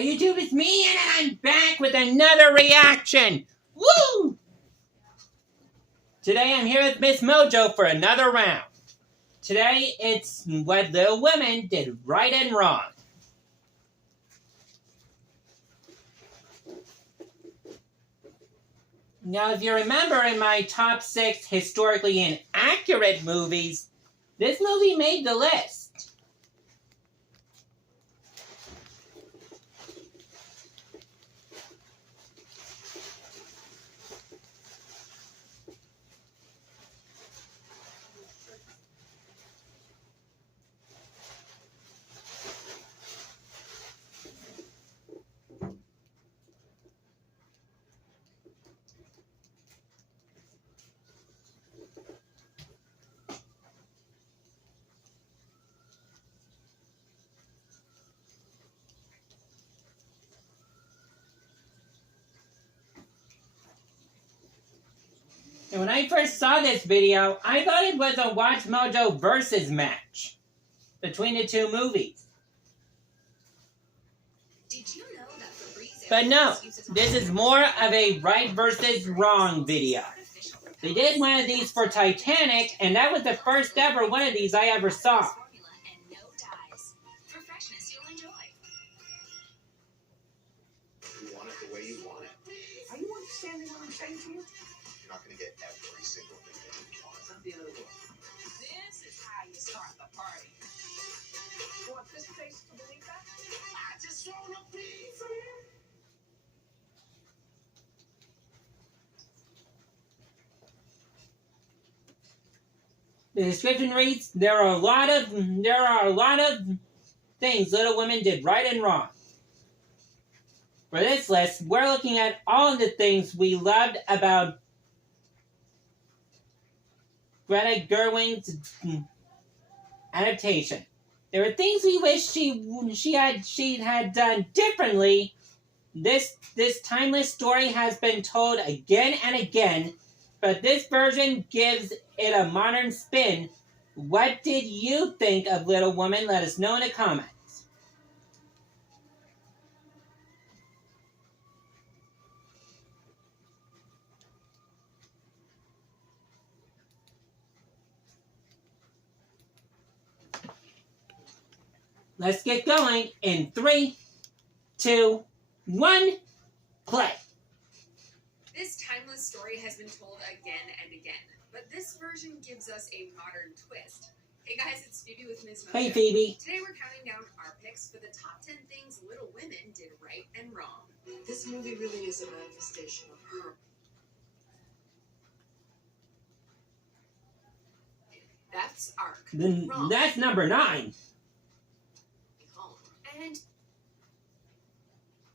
Hey YouTube, it's me, and I'm back with another reaction! Woo! Today I'm here with msmojo for another round. Today it's what Little Women did right and wrong. Now, if you remember in my top 6 historically inaccurate movies, this movie made the list. And when I first saw this video, I thought it was a Watch Mojo versus match between the two movies. Did you know that but no, this is more of a right versus wrong video. They did one of these for Titanic, and that was the first ever one of these I ever saw. You want it the way you want it. Are you understanding what I'm saying to you? You're not going to get every single thing that you want. It's not the end of the world. This is how you start the party. You want this face to believe that? I just want to be free. The description reads, there are a lot of things Little Women did right and wrong. For this list, we're looking at all of the things we loved about Greta Gerwig's adaptation. There are things we wish she had done differently. This timeless story has been told again and again, but this version gives it a modern spin. What did you think of Little Women? Let us know in the comments. Let's get going in 3, 2, 1, play. This timeless story has been told again and again, but this version gives us a modern twist. Hey guys, it's Phoebe with msmojo. Hey Phoebe. Today we're counting down our picks for the top 10 things Little Women did right and wrong. This movie really is a manifestation of her. Beth's arc. Then Wrong. that's number 9. And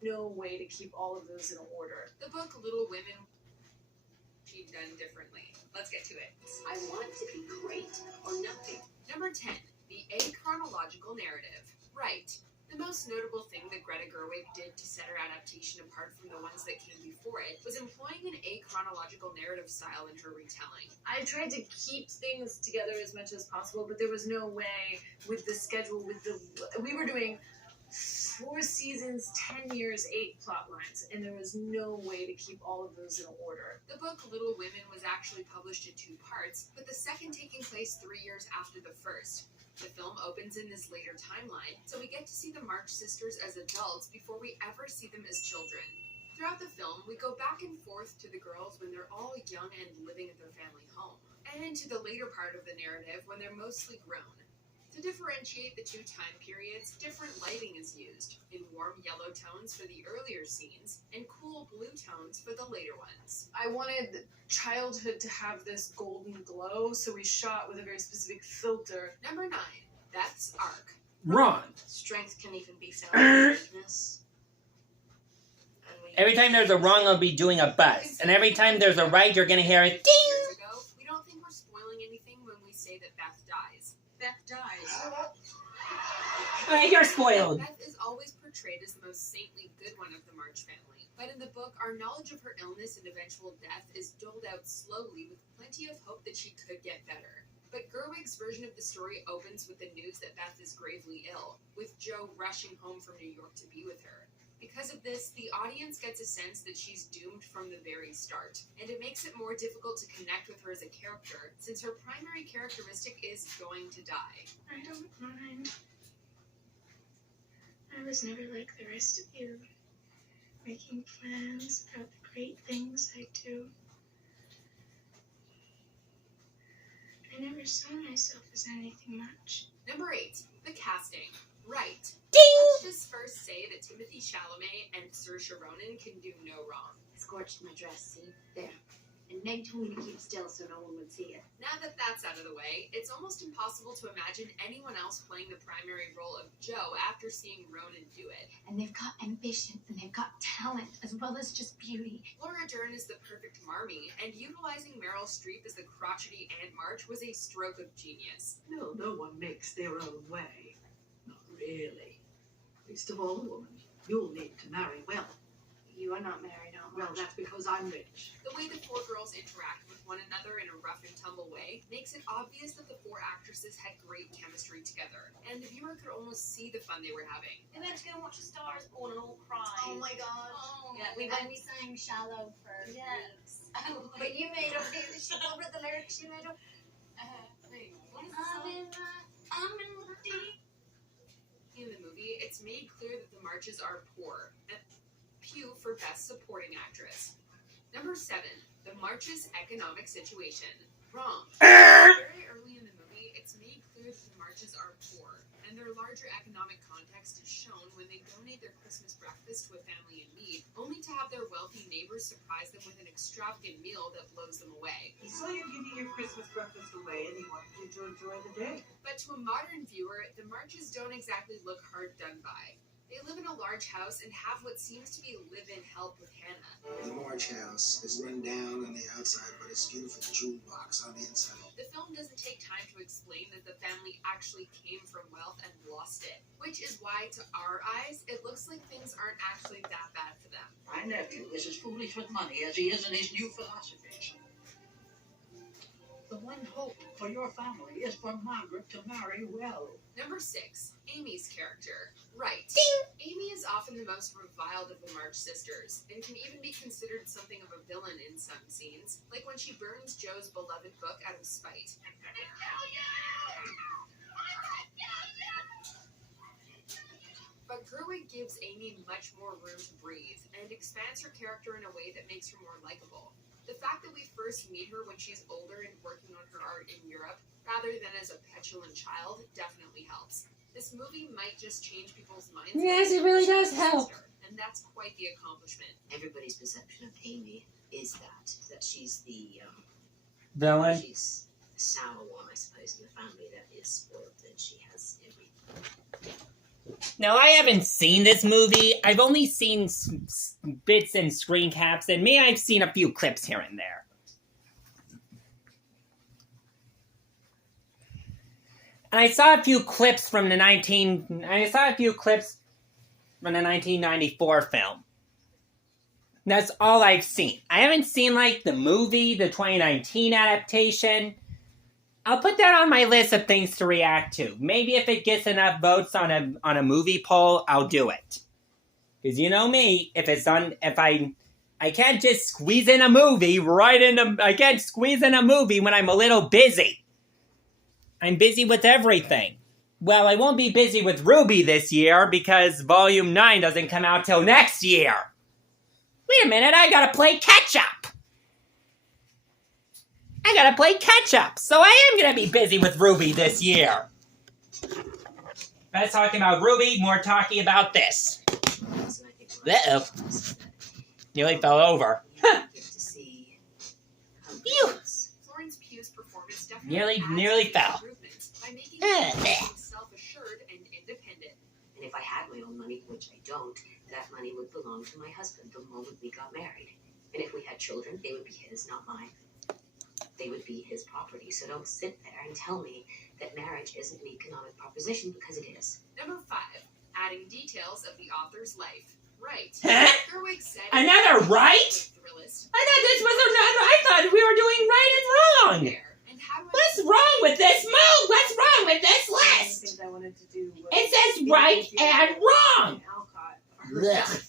No way to keep all of those in order. the book Little Women she'd done differently. Let's get to it. I want to be great or nothing. Number 10, the achronological narrative. Right. The most notable thing that Greta Gerwig did to set her adaptation apart from the ones that came before it was employing an achronological narrative style in her retelling. I tried to keep things together as much as possible, but there was no way with the schedule, we were doing 4 seasons, 10 years, 8 plot lines, and there was no way to keep all of those in order. The book Little Women was actually published in 2 parts, with the second taking place 3 years after the first. The film opens in this later timeline, so we get to see the March sisters as adults before we ever see them as children. Throughout the film, we go back and forth to the girls when they're all young and living at their family home, and to the later part of the narrative when they're mostly grown. To differentiate the 2 time periods, different lighting is used, in warm yellow tones for the earlier scenes, and cool blue tones for the later ones. I wanted childhood to have this golden glow, so we shot with a very specific filter. Number 9, Beth's arc. Wrong. Strength can even be found in weakness. Every time there's a wrong, I'll be doing a buzz. And every time there's a right, you're going to hear a ding. Years ago, we don't think we're spoiling anything when we say that Beth dies. Beth dies. Alright, you're spoiled. Beth is always portrayed as the most saintly good one of the March family, but in the book, our knowledge of her illness and eventual death is doled out slowly with plenty of hope that she could get better. But Gerwig's version of the story opens with the news that Beth is gravely ill, with Joe rushing home from New York to be with her. Because of this, the audience gets a sense that she's doomed from the very start, and it makes it more difficult to connect with her as a character, since her primary characteristic is going to die. I don't mind. I was never like the rest of you, making plans about the great things I do. I never saw myself as anything much. Number 8, the casting. Right. Ding! Let's just first say that Timothée Chalamet and Saoirse Ronan can do no wrong. I scorched my dress, see? There. And Meg told me to keep still so no one would see it. Now that that's out of the way, it's almost impossible to imagine anyone else playing the primary role of Joe after seeing Ronan do it. And they've got ambition, and they've got talent, as well as just beauty. Laura Dern is the perfect Marmee, and utilizing Meryl Streep as the crotchety Aunt March was a stroke of genius. No, no one makes their own way. Not really. Least of all a woman. You'll need to marry well. You are not married, Aunt Well, March. that's because I'm rich. The way the 4 girls interact with one another in a rough and tumble way makes it obvious that the 4 actresses had great chemistry together, and the viewer could almost see the fun they were having. We went to go watch A Star is Born and all cried. Oh my god. Oh. Yeah, we went. We sang Shallow for weeks. Oh, But you made up she over the lyrics you made up. wait, what is the song? I'm in the deep. In the movie, it's made clear that the Marches are poor. Pew for Best Supporting Actress. Number 7, the Marches' economic situation. Wrong. Very early in the movie, it's made clear that the Marches are poor, and their larger economic context is shown when they donate their Christmas breakfast to a family in need, only to have their wealthy neighbors surprise them with an extravagant meal that blows them away. So you're giving your Christmas breakfast away and you want you to enjoy the day. But to a modern viewer, the Marches don't exactly look hard done by. They live in a large house and have what seems to be live-in help with Hannah. The March house is run down on the outside, but it's beautiful jewel box on the inside. The film doesn't take time to explain that the family actually came from wealth and lost it, which is why, to our eyes, it looks like things aren't actually that bad for them. My nephew is as foolish with money as he is in his new philosophies. The one hope for your family is for Margaret to marry well. Number 6, Amy's character. Right. Amy is often the most reviled of the March sisters, and can even be considered something of a villain in some scenes, like when she burns Joe's beloved book out of spite. But Gerwig gives Amy much more room to breathe, and expands her character in a way that makes her more likable. The fact that we first meet her when she's older and working on her art in Europe, rather than as a petulant child, definitely helps. This movie might just change people's minds. Yes, it really does help. And that's quite the accomplishment. Everybody's perception of Amy is that she's the Villain. she's the sour one, I suppose, in the family that is spoiled, and she has everything. Now, I haven't seen this movie. I've only seen bits and screen caps, and maybe I've seen a few clips here and there. And I saw a few clips from the 1994 film. That's all I've seen. I haven't seen, like, the movie, the 2019 adaptation. I'll put that on my list of things to react to. Maybe if it gets enough votes on a movie poll, I'll do it. Because you know me, I can't just squeeze in a movie I can't squeeze in a movie when I'm a little busy. I'm busy with everything. Well, I won't be busy with Ruby this year because Volume 9 doesn't come out till next year. Wait a minute, I gotta play catch-up. So I am gonna be busy with Ruby this year. Less talking about Ruby, more talking about this. Uh-oh. Nearly fell over. Huh. Phew. Florence Pugh's performance definitely Nearly fell. improvements by making her self-assured and independent. And if I had my own money, which I don't, that money would belong to my husband the moment we got married. And if we had children, they would be his, not mine. They would be his property. So don't sit there and tell me that marriage isn't an economic proposition, because it is. Number 5, adding details of the author's life. Right. Huh? Gerwig said Another right? Thrillist. I thought we were doing right and wrong. There. And how do I What's wrong with this move? What's wrong with this list? Things I wanted to do was It says right and wrong. Alcott. Ugh.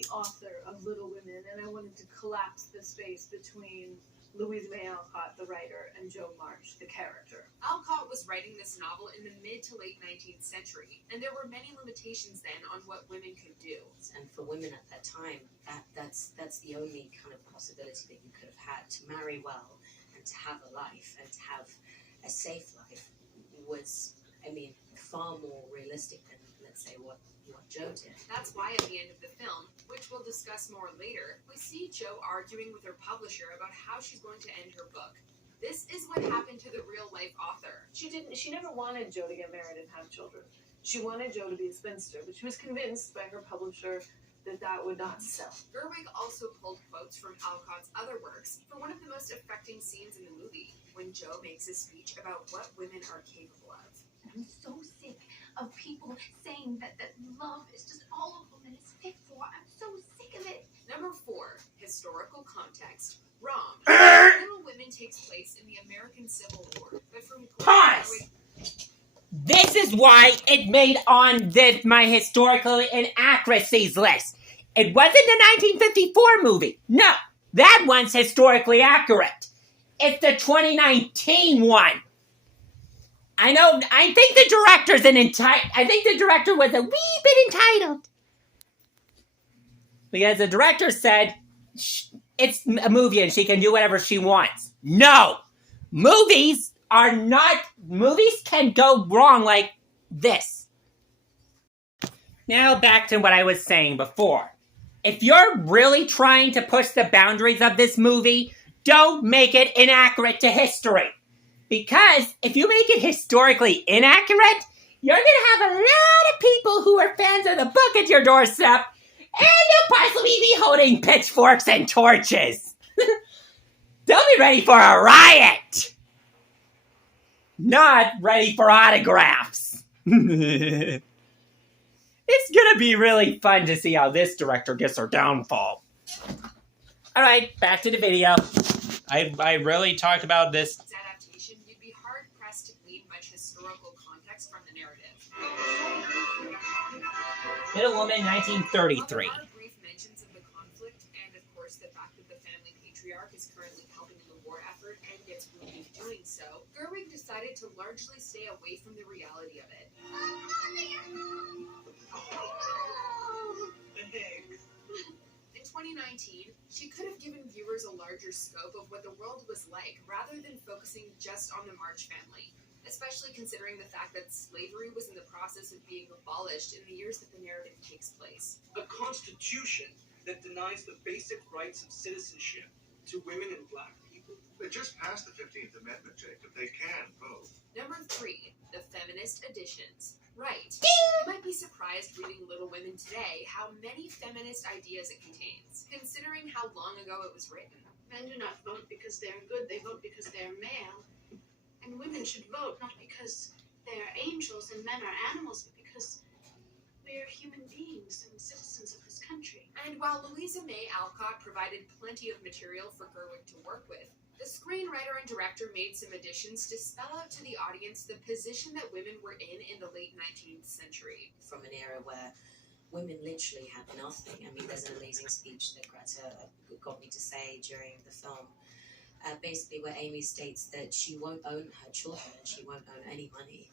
the author of Little Women, and I wanted to collapse the space between Louisa May Alcott, the writer, and Jo March, the character. Alcott was writing this novel in the mid to late 19th century, and there were many limitations then on what women could do. And for women at that time, that's the only kind of possibility that you could have had. To marry well and to have a life and to have a safe life was, I mean, far more realistic than, let's say, what Jo did. That's why at the end of the film, which we'll discuss more later, we see Jo arguing with her publisher about how she's going to end her book. This is what happened to the real-life author. She never wanted Jo to get married and have children. She wanted Jo to be a spinster, but she was convinced by her publisher that would not sell. Gerwig also pulled quotes from Alcott's other works for one of the most affecting scenes in the movie, when Jo makes a speech about what women are capable of. I'm so sick of people saying that love is just all a woman is fit for. I'm so sick of it. Number 4, historical context. Wrong. Little Women takes place in the American Civil War, but from Pause! This is why it made on my historical inaccuracies list. It wasn't the 1954 movie. No, that one's historically accurate. It's the 2019 one. I know, I think the director's I think the director was a wee bit entitled. Because the director said, it's a movie and she can do whatever she wants. No! Movies can go wrong like this. Now back to what I was saying before. If you're really trying to push the boundaries of this movie, don't make it inaccurate to history. Because if you make it historically inaccurate, you're going to have a lot of people who are fans of the book at your doorstep, and they'll possibly be holding pitchforks and torches. They'll be ready for a riot. Not ready for autographs. It's going to be really fun to see how this director gets her downfall. Alright, back to the video. I really talked about this. Adaptation, you'd be hard-pressed to glean much historical context from the narrative. Little Woman, 1933. While there are brief mentions of the conflict, and of course the fact that the family patriarch is currently helping in the war effort and gets wounded doing so, Gerwig decided to largely stay away from the reality of it. In 2019, she could have given viewers a larger scope of what the world was like, rather than focusing just on the March family, especially considering the fact that slavery was in the process of being abolished in the years that the narrative takes place. A constitution that denies the basic rights of citizenship to women and black people. They just passed the 15th Amendment, Jacob. They can vote. Number 3, the feminist additions. Right. You might be surprised reading Little Women today how many feminist ideas it contains, considering how long ago it was written. Men do not vote because they're good, they vote because they're male. And women should vote not because they are angels and men are animals, but because we are human beings and citizens of this country. And while Louisa May Alcott provided plenty of material for Gerwig to work with, the screenwriter and director made some additions to spell out to the audience the position that women were in the late 19th century. From an era where women literally had nothing. I mean, there's an amazing speech that Greta got me to say during the film, basically where Amy states that she won't own her children and she won't own any money.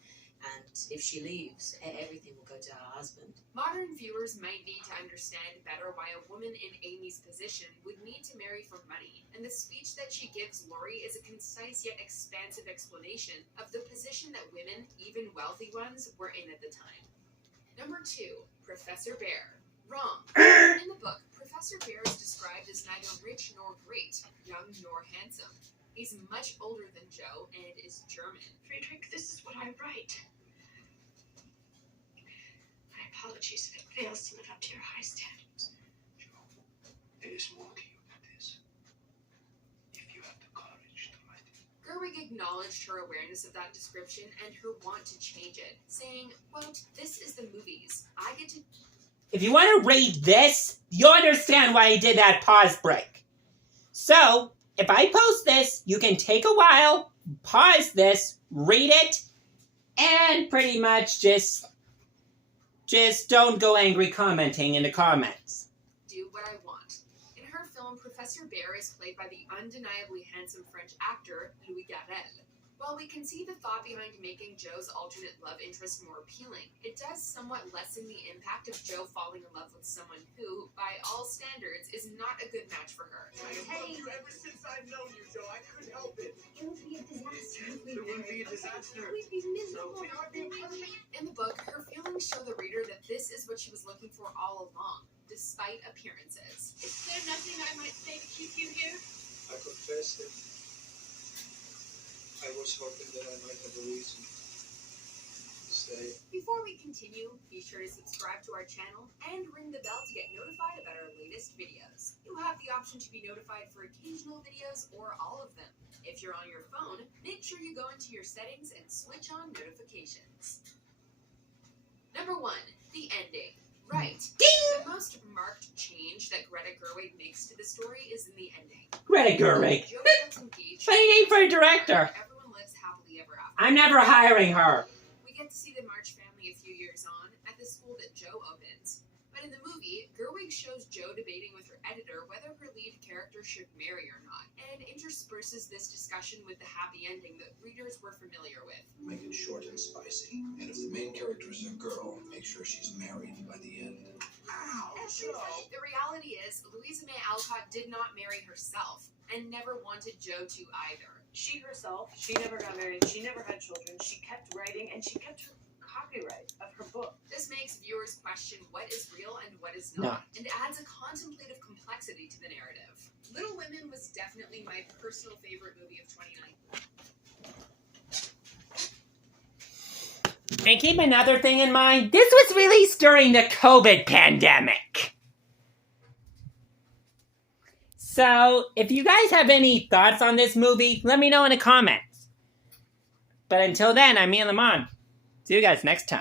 And if she leaves, everything will go to her husband. Modern viewers might need to understand better why a woman in Amy's position would need to marry for money, and the speech that she gives Laurie is a concise yet expansive explanation of the position that women, even wealthy ones, were in at the time. Number 2, Professor Bear. Wrong. In the book, Professor Bear is described as neither rich nor great, young nor handsome. He's much older than Jo and is German. Friedrich, this is what I write. My apologies if it fails to live up to your high standards. Jo, there is more to you than this. If you have the courage to write it. Gerwig acknowledged her awareness of that description and her want to change it, saying, quote, "This is the movies. I get to..." If you want to read this, you'll understand why he did that pause break. So, if I post this, you can take a while, pause this, read it, and pretty much just don't go angry commenting in the comments. Do what I want. In her film, Professor Bear is played by the undeniably handsome French actor Louis Garrel. While we can see the thought behind making Joe's alternate love interest more appealing, it does somewhat lessen the impact of Joe falling in love with someone who, by all standards, is not a good match for her. I have loved you ever since I've known you, Joe. I couldn't help it. It would be a disaster. It wouldn't be a disaster. We'd be miserable. We are being perfect. In the book, her feelings show the reader that this is what she was looking for all along, despite appearances. Is there nothing I might say to keep you here? I confess that I was hoping that I might have a reason to stay. Before we continue, be sure to subscribe to our channel and ring the bell to get notified about our latest videos. You have the option to be notified for occasional videos or all of them. If you're on your phone, make sure you go into your settings and switch on notifications. Number 1, the ending. Right. Ding! The most marked change that Greta Gerwig makes to the story is in the ending. Greta Gerwig. Joe gets engaged. Funny name for a director. Everyone lives happily ever after. I'm never hiring her. We get to see the March family a few years on at the school that Joe opens. But in the movie, Gerwig shows Joe debating with her editor whether her lead character should marry or not, and intersperses this discussion with the happy ending that readers were familiar with. Make it short and spicy. And if the main character is a girl, make sure she's married by the end. Ow, Joe. The reality is, Louisa May Alcott did not marry herself, and never wanted Joe to either. She herself, she never got married, she never had children, she kept writing, and she kept her copyright of her book. This makes viewers question what is real and what is No. not, and adds a contemplative complexity to the narrative. Little Women was definitely my personal favorite movie of 2019. And keep another thing in mind, this was released during the COVID pandemic. So, if you guys have any thoughts on this movie, let me know in the comments. But until then, I'm Ian Lamont. See you guys next time.